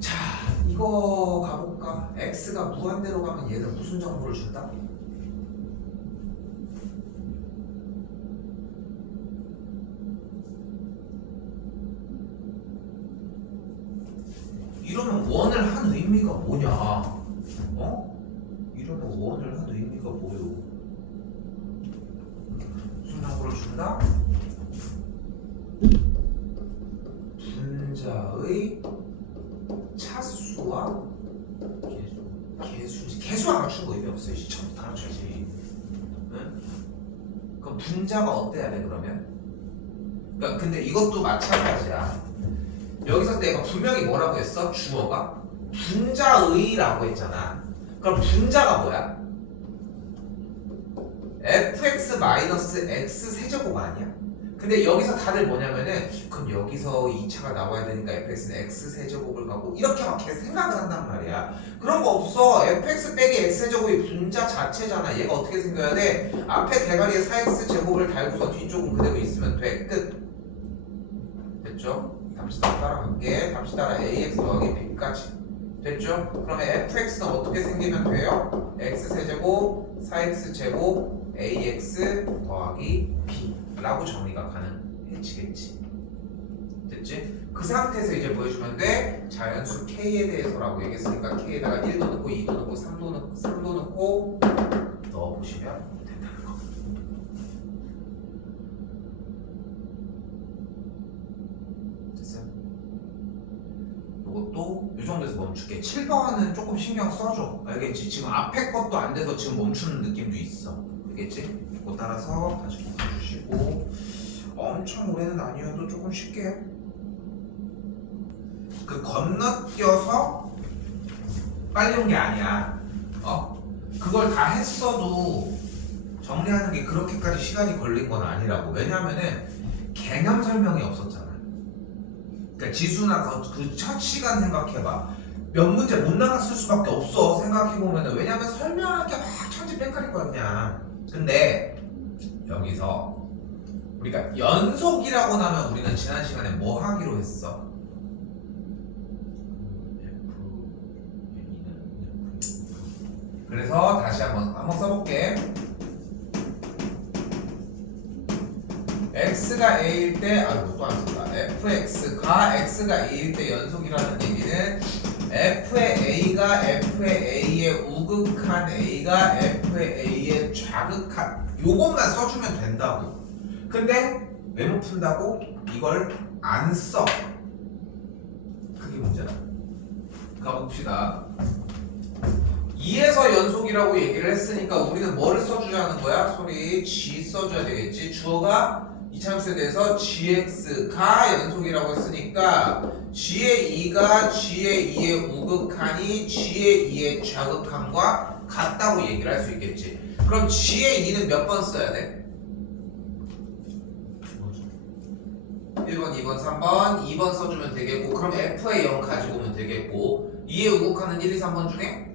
자, 이거 가볼까? x가 무한대로 가면 얘는 무슨 정보를 준다? 이러면 원을 한 의미가 뭐냐? 어? 이러면 원을 한 의미가 뭐요? 무슨 정보를 준다? 분자의 차수와 개수 안 맞춘 거 의미 없어요. 처음부터 다 맞춰야지. 응? 그럼 분자가 어때야 돼 그러면? 그러니까 근데 이것도 마찬가지야. 여기서 내가 분명히 뭐라고 했어? 주어가 분자의라고 했잖아. 그럼 분자가 뭐야? fx-x 세제곱 아니야? 근데 여기서 다들 뭐냐면은 그럼 여기서 2차가 나와야 되니까 fx는 x 세제곱을 갖고 이렇게 막 계속 생각을 한단 말이야. 그런 거 없어. fx 빼기 x 세제곱이 분자 자체잖아. 얘가 어떻게 생겨야 돼? 앞에 대가리에 4x 제곱을 달고서 뒤쪽은 그대로 있으면 돼. 끝. 됐죠? 잠시 따라갈게. 잠시 따라 ax 더하기 b까지. 됐죠? 그러면 fx는 어떻게 생기면 돼요? x 세제곱 4x 제곱 ax 더하기 b라고 정리가 가능해지겠지. 됐지? 그 상태에서 이제 뭐 해주면 돼? 자연수 k에 대해서라고 얘기했으니까 k에다가 1도 넣고 2도 넣고 3도 넣고 넣어보시면 된다는 거. 이것도 이 정도에서 멈출게. 7번은 조금 신경 써줘. 알겠지? 지금 앞에 것도 안 돼서 지금 멈추는 느낌도 있어. 알겠지? 이거 따라서 다시 바꿔주시고, 엄청 오래는 아니어도 조금 쉽게 그 건너뛰어서 빨리 온 게 아니야. 그걸 다 했어도 정리하는 게 그렇게까지 시간이 걸린 건 아니라고. 왜냐면은 개념 설명이 없었잖아. 그러니까 지수나 그 첫 시간 생각해봐. 몇 문제 못 나갔을 수밖에 없어. 생각해보면은. 왜냐면 설명할 게 막 천지 뺑깔일 거야 그냥. 근데 여기서 우리가 연속이라고 나면 우리는 지난 시간에 뭐 하기로 했어? 그래서 다시 한번 써볼게. x가 a일 때, 또 안 썼다. fx가 x가 a일 때 연속이라는 얘기는 f의 a가 f의 a의 우극한 a가 f의 a의 좌극한, 요것만 써주면 된다고. 근데 왜 못 푼다고? 이걸 안 써. 그게 문제다. 가봅시다. 2에서 연속이라고 얘기를 했으니까 우리는 뭐를 써주자는 거야? 소리 G 써줘야 되겠지. 주어가 이차함수에 대해서 gx가 연속이라고 했으니까 g의 2가 g의 2의 우극한이 g의 2의 좌극한과 같다고 얘기를 할 수 있겠지. 그럼 g의 2는 몇 번 써야 돼? 맞아. 1번, 2번, 3번, 2번 써주면 되겠고, 그럼 f의 0 가지고 오면 되겠고, 2의 우극한은 1, 2, 3번 중에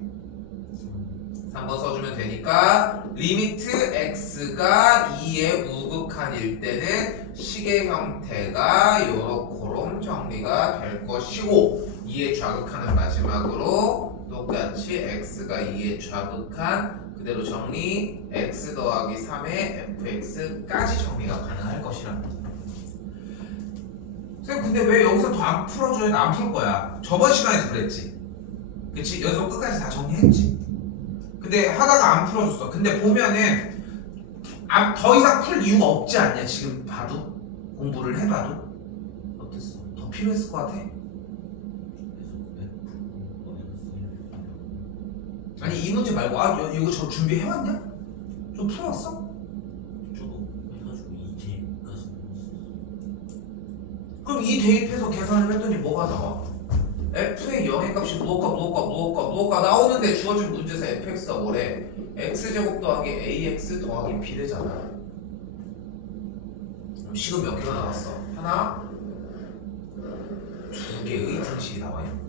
3번 써주면 되니까 리미트 x가 2의 우극한일 때는 식의 형태가 요렇게롬 정리가 될 것이고, 2의 좌극한은 마지막으로 똑같이 x가 2의 좌극한 그대로 정리, x 더하기 3의 fx까지 정리가 가능할 것이라. 쌤 근데 왜 여기서 더 안 풀어줘야 안 풀 거야? 저번 시간에도 그랬지. 그치? 연속 끝까지 다 정리했지. 근데 하다가 안 풀어줬어. 근데 보면은 더 이상 풀 이유가 없지 않냐? 지금 봐도 공부를 해봐도 어땠어? 더 필요했을 것 같아? 아니 이 문제 말고 이거 저 준비해왔냐? 좀 풀어왔어? 저거 해가지고 2K까지 그럼 이 대입해서 계산을 했더니 뭐가 나와? f의 0의 값이 무엇과 나오는데 주어진 문제에서 fx가 뭐래? x제곱 더하기 ax 더하기 b래잖아. 그럼 식은 몇 개가 나왔어? 하나, 두 개의 등식이 나와요.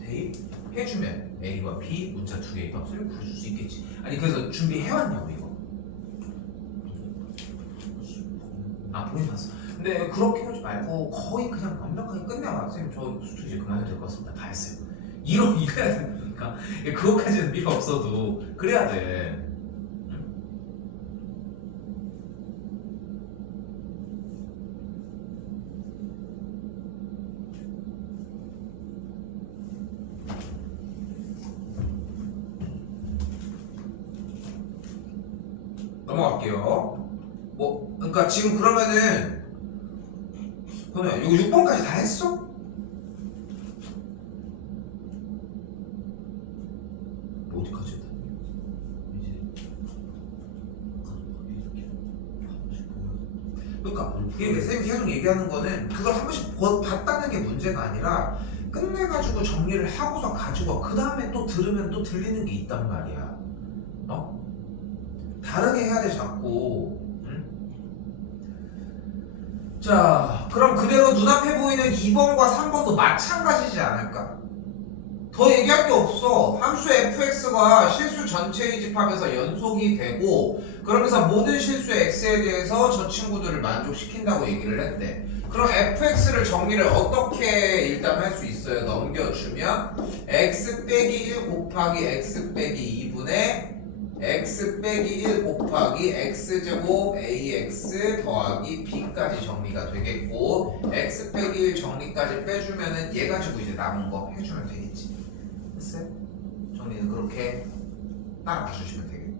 대입해주면 a와 b 문자 두 개의 값을 구해줄 수 있겠지. 아니 그래서 준비해왔냐고 이거. 본인 봤어. 근데 그렇게 하지 말고 거의 그냥 완벽하게 끝내와. 선생님 저 수트 이제 그만해도 될 것 같습니다. 다 했어요. 이래야 되니까 그거까지는 필요 없어도 그래야 돼. 넘어갈게요. 그러니까 지금 그러면은 그냥 이거 6번까지 다 했어? 어디까지 했다? 그러니까 이게 쌤이 계속 얘기하는 거는 그걸 한 번씩 봤다는 게 문제가 아니라 끝내가지고 정리를 하고서 가지고 그 다음에 또 들으면 또 들리는 게 있단 말이야. 다르게 해야 돼 자꾸. 자, 그럼 그대로 눈앞에 보이는 2번과 3번도 마찬가지지 않을까? 더 얘기할 게 없어. 함수 fx가 실수 전체의 집합에서 연속이 되고 그러면서 모든 실수의 x에 대해서 저 친구들을 만족시킨다고 얘기를 했대. 그럼 fx를 정리를 어떻게 일단 할 수 있어요? 넘겨주면 x 빼기 1 곱하기 x 빼기 2분의 x 빼기 1 곱하기 x제곱 ax 더하기 b까지 정리가 되겠고 x 빼기 1 정리까지 빼주면은 얘 가지고 이제 남은 거 해주면 되겠지. 됐어요? 정리는 그렇게 따라가 주시면 되겠고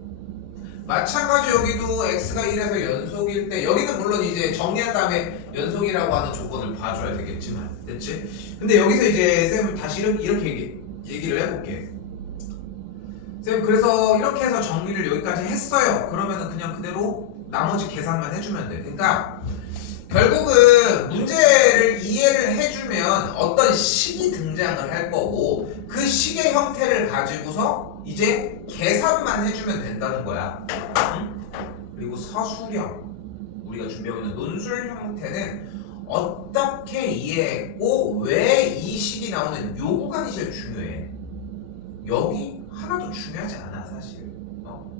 마찬가지 여기도 x가 1에서 연속일 때 여기는 물론 이제 정리한 다음에 연속이라고 하는 조건을 봐줘야 되겠지만 됐지? 근데 여기서 이제 쌤은 다시 이렇게 얘기를 해볼게. 쌤 그래서 이렇게 해서 정리를 여기까지 했어요. 그러면은 그냥 그대로 나머지 계산만 해주면 돼. 그러니까 결국은 문제를 이해를 해주면 어떤 식이 등장을 할 거고 그 식의 형태를 가지고서 이제 계산만 해주면 된다는 거야. 응? 그리고 서술형 우리가 준비하고 있는 논술 형태는 어떻게 이해했고 왜 이 식이 나오는 요 구간이 제일 중요해. 여기 하나도 중요하지 않아 사실.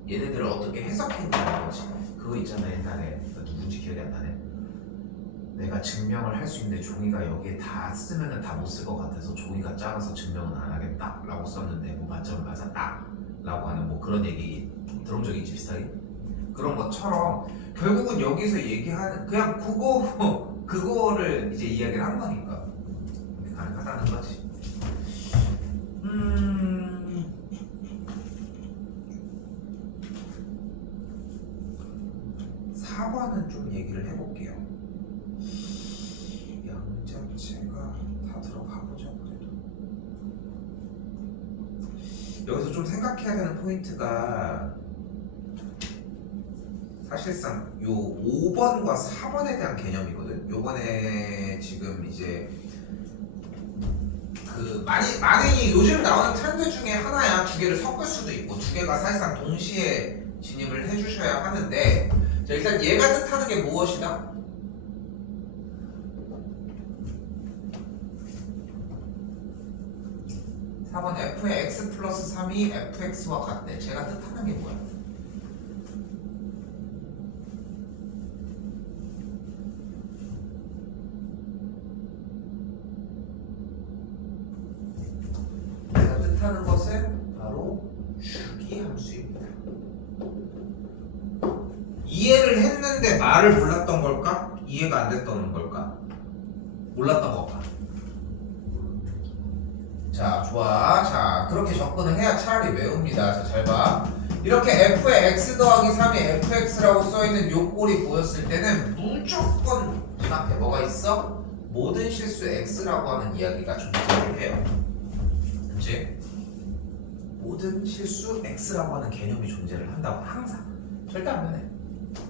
얘네들을 어떻게 해석했냐는 거지. 그거 있잖아 옛날에 누군지 기억이 안 나네. 내가 증명을 할 수 있는데 종이가 여기에 다 쓰면은 다 못 쓸 것 같아서 종이가 작아서 증명은 안 하겠다 라고 썼는데 뭐 만점 맞았다 라고 하는 뭐 그런 얘기 들은 적이 있지 비슷하게. 그런 것처럼 결국은 여기서 얘기하는 그냥 그거를 이제 이야기를 한 거니까 가능하다는 거지. 4번은 좀 얘기를 해볼게요. 양자체가 다 들어가보죠. 그래도 여기서 좀 생각해야 되는 포인트가 사실상 요 5번과 4번에 대한 개념이거든. 요번에 지금 이제 그 많이 요즘 나오는 트렌드 중에 하나야. 두 개를 섞을 수도 있고 두 개가 사실상 동시에 진입을 해주셔야 하는데, 자, 일단 얘가 뜻하는 게 무엇이다? (4번) f의 x 플러스 3이 fx와 같대. 제가 뜻하는 게 뭐야? 제가 뜻하는 것은 바로 주기 함수입니다. 이해를 했는데 말을 몰랐던 걸까? 이해가 안 됐던 걸까? 몰랐던 걸까? 자, 좋아. 자, 그렇게 접근을 해야 차라리 외웁니다. 자, 잘 봐. 이렇게 f의 x 더하기 3이 fx라고 써있는 요 꼴이 보였을 때는 무조건 눈앞에 뭐가 있어? 모든 실수 x라고 하는 이야기가 존재를 해요. 그치? 모든 실수 x라고 하는 개념이 존재를 한다고. 항상. 절대 안 변해.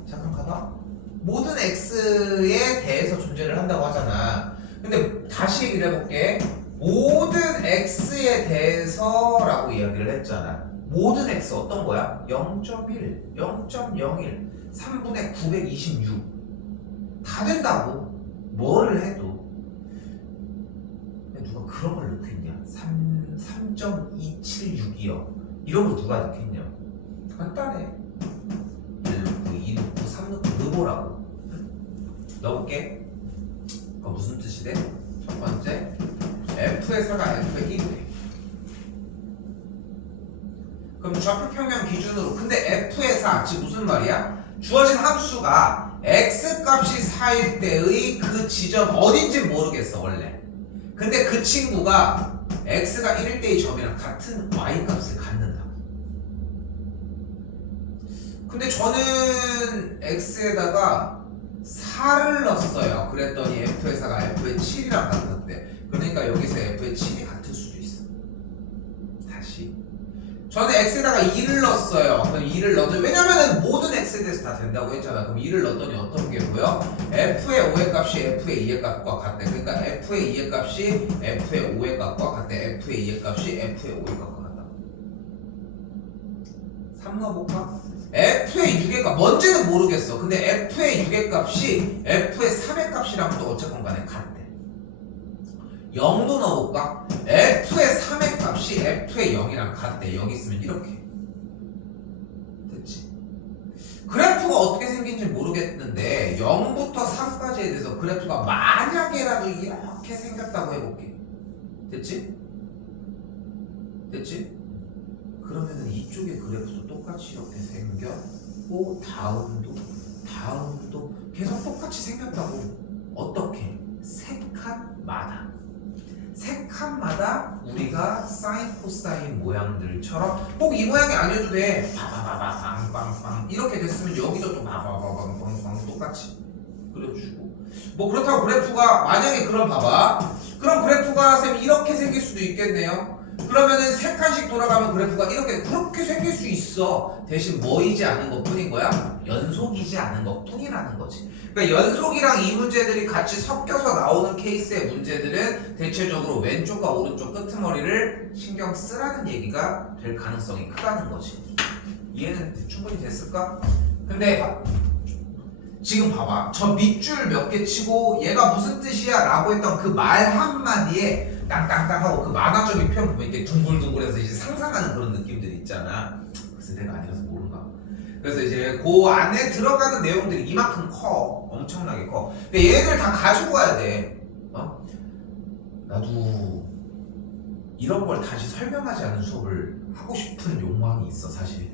잠깐 가봐. 모든 x에 대해서 존재를 한다고 하잖아. 근데 다시 얘기를 해볼게. 모든 x에 대해서 라고 이야기를 했잖아. 모든 x 어떤 거야? 0.1, 0.01, 3분의 926 다 된다고. 뭐를 해도. 누가 그런 걸 넣겠냐? 3.276이요. 이런 거 누가 넣겠냐? 간단해. 1 넣고 2 넣고 3 넣고 넣어보라고. 넣어볼게. 그거 무슨 뜻이 돼? 첫 번째, f의 4가 f의 1이 돼. 그럼 좌표평면 기준으로, 근데 f의 4, 즉 무슨 말이야? 주어진 함수가 x 값이 4일 때의 그 지점 어딘지 모르겠어 원래. 근데 그 친구가 x가 1일 때의 점이랑 같은 y 값을 갖는다고. 근데 저는 x에다가 4를 넣었어요. 그랬더니 f의 4가 f의 7이랑 같았대. 그러니까 여기서 f의 7이 같을 수도 있어. 다시, 저는 x에다가 2를 넣었어요. 그럼 2를 넣었더니, 왜냐면은 모든 x에 대해서 다 된다고 했잖아. 그럼 2를 넣었더니 어떤 게 보여? f의 5의 값이 f의 2의 값과 같대. 그러니까 f의 2의 값이 f의 5의 값과 같대. f의 2의 값이 f의 5의 값과 같다. 3 넣어볼까? f의 6의 값, 뭔지는 모르겠어. 근데 f의 6의 값이 f의 3의 값이랑 또 어쨌건 간에 같대. 0도 넣어볼까? f의 3의 값이 f의 0이랑 같대. 여기 있으면 이렇게. 됐지? 그래프가 어떻게 생긴지 모르겠는데 0부터 3까지에 대해서 그래프가 만약에라도 이렇게 생겼다고 해볼게. 됐지? 됐지? 그러면은 이쪽의 그래프도 똑같이 이렇게 생겼고, 다음도 계속 똑같이 생겼다고. 어떻게? 세 칸마다 우리가 사인 코사인 모양들처럼, 꼭 이 모양이 아니어도 돼. 빵빵빵빵 이렇게 됐으면 여기도 또 빵빵빵빵 똑같이 그려주고. 뭐 그렇다고 그래프가 만약에, 그럼 봐봐, 그럼 그래프가 쌤 이렇게 생길 수도 있겠네요. 그러면은 세 칸씩 돌아가면 그래프가 그렇게 생길 수 있어. 대신 뭐이지 않은 것 뿐인 거야? 연속이지 않은 것 뿐이라는 거지. 그러니까 연속이랑 이 문제들이 같이 섞여서 나오는 케이스의 문제들은 대체적으로 왼쪽과 오른쪽 끄트머리를 신경 쓰라는 얘기가 될 가능성이 크다는 거지. 이해는 충분히 됐을까? 근데 지금 봐봐. 저 밑줄 몇 개 치고 얘가 무슨 뜻이야? 라고 했던 그 말 한마디에 땅땅땅 하고 그 만화적인 표현 보면 이렇게 둥글둥글해서 이제 상상하는 그런 느낌들이 있잖아. 그래서 내가 아니라서 모른가. 그래서 이제 그 안에 들어가는 내용들이 이만큼 커. 엄청나게 커. 근데 얘들 다 가지고 가야 돼. 나도 이런 걸 다시 설명하지 않은 수업을 하고 싶은 욕망이 있어 사실.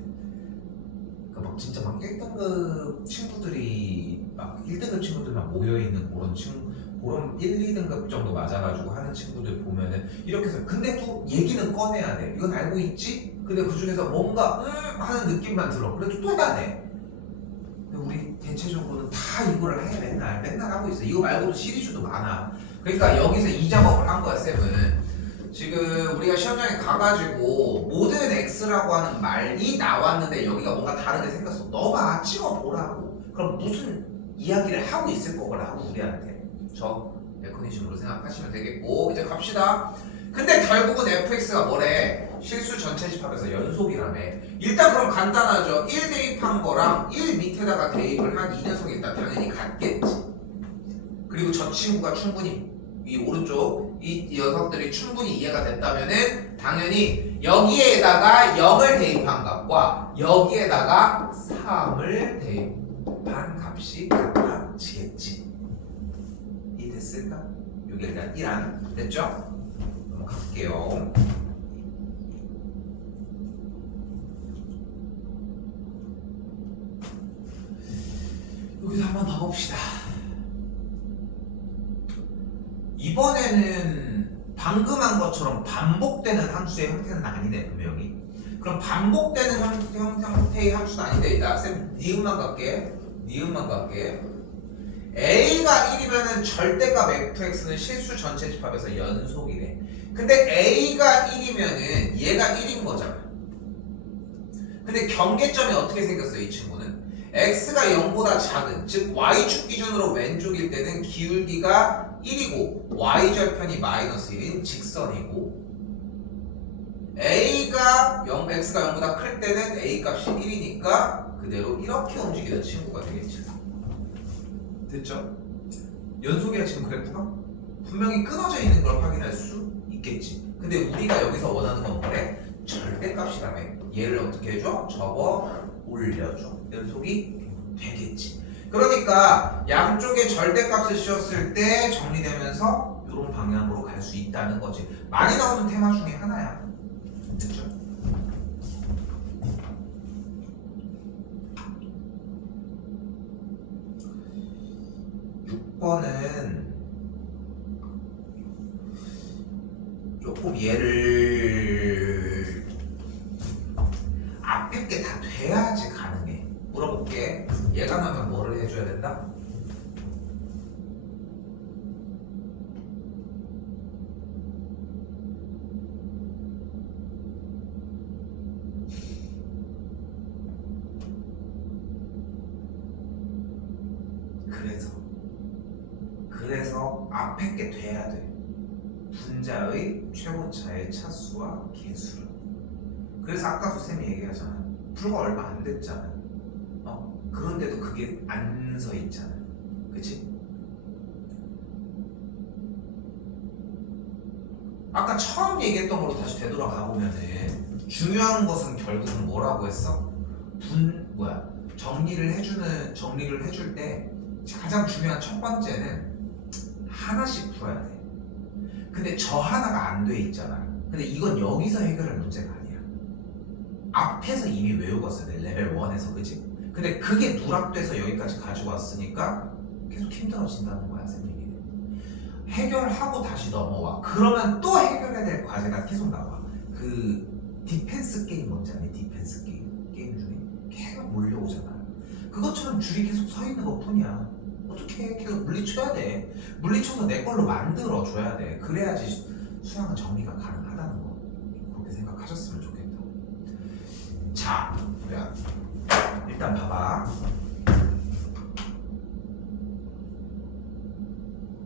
그러니까 막 진짜 막 1등급 친구들이 막 1등급 친구들만 모여있는 그런 1, 2등급 정도 맞아가지고 하는 친구들 보면은 이렇게 해서, 근데 또 얘기는 꺼내야 돼. 이건 알고 있지? 근데 그 중에서 뭔가 하는 느낌만 들어. 그래도 또 해야 돼. 근데 우리 대체적으로는 다 이거를 해. 맨날 하고 있어. 이거 말고도 시리즈도 많아. 그러니까 여기서 이 작업을 한 거야 쌤은. 지금 우리가 시험장에 가가지고 모든 x라고 하는 말이 나왔는데 여기가 뭔가 다르게 생겼어. 너가 찍어보라고. 그럼 무슨 이야기를 하고 있을 거라고 우리한테. 저 메커니즘으로 생각하시면 되겠고 이제 갑시다. 근데 결국은 fx가 뭐래? 실수 전체 집합에서 연속이라며. 일단 그럼 간단하죠. 1 대입한 거랑 1 밑에다가 대입을 한 이 녀석이 일단 당연히 같겠지. 그리고 저 친구가 충분히 이 오른쪽 이 녀석들이 충분히 이해가 됐다면은 당연히 여기에다가 0을 대입한 값과 여기에다가 3을 대입한 값이 같아지겠지. 이해됐을까? 여기 일단 1안 됐죠? 넘어갈게요. 여기서 한번 더 봅시다. 이번에는 방금 한 것처럼 반복되는 함수의 형태는 아니네 분명히. 그럼 반복되는 형태의 함수는 아닌데 나 쌤 니은만 갈게. 니은만 갈게. A가 1이면은 절대값 fx는 실수 전체 집합에서 연속이래. 근데 A가 1이면은 얘가 1인 거잖아. 근데 경계점이 어떻게 생겼어 이 친구는? x가 0보다 작은, 즉 y축 기준으로 왼쪽일 때는 기울기가 1이고 y절편이 마이너스 1인 직선이고 x가 0보다 클 때는 a 값이 1이니까 그대로 이렇게 움직이는 친구가 되겠지. 됐죠? 연속이야 지금 그래프가? 분명히 끊어져 있는 걸 확인할 수 있겠지. 근데 우리가 여기서 원하는 건 뭐래? 절대값이라며. 얘를 어떻게 해줘? 접어 올려줘. 연속이 되겠지. 그러니까 양쪽에 절대값을 씌웠을 때 정리되면서 이런 방향으로 갈 수 있다는 거지. 많이 나오는 테마 중에 하나야. 됐죠? 번은 조금 얘를 앞에 게 다 돼야지 가능해. 물어볼게. 얘가 나면 뭐를 해줘야 된다? 그래서 앞에 게 돼야 돼. 분자의 최고차의 차수와 개수를. 그래서 아까 쌤이 얘기하잖아. 불과 얼마 안 됐잖아. 그런데도 그게 안 서 있잖아. 그치? 아까 처음 얘기했던 걸로 다시 되돌아가 보면은 중요한 것은 결국은 뭐라고 했어? 정리를 해줄 때 가장 중요한 첫 번째는 하나씩 풀어야 돼. 근데 저 하나가 안 돼 있잖아. 근데 이건 여기서 해결할 문제가 아니야. 앞에서 이미 외우었어야 돼. 레벨 1에서. 그치? 근데 그게 누락돼서 여기까지 가지고 왔으니까 계속 힘들어진다는 거야, 선생님이. 해결하고 다시 넘어와. 그러면 또 해결해야 될 과제가 계속 나와. 그 디펜스 게임 뭔지 아니? 디펜스 게임 중에 계속 몰려오잖아. 그것처럼 줄이 계속 서 있는 것 뿐이야. 어떻게 해? 계속 물리쳐야 돼. 물리쳐서 내 걸로 만들어줘야 돼. 그래야지 수학은 정리가 가능하다는 거. 그렇게 생각하셨으면 좋겠다. 자, 일단 봐봐.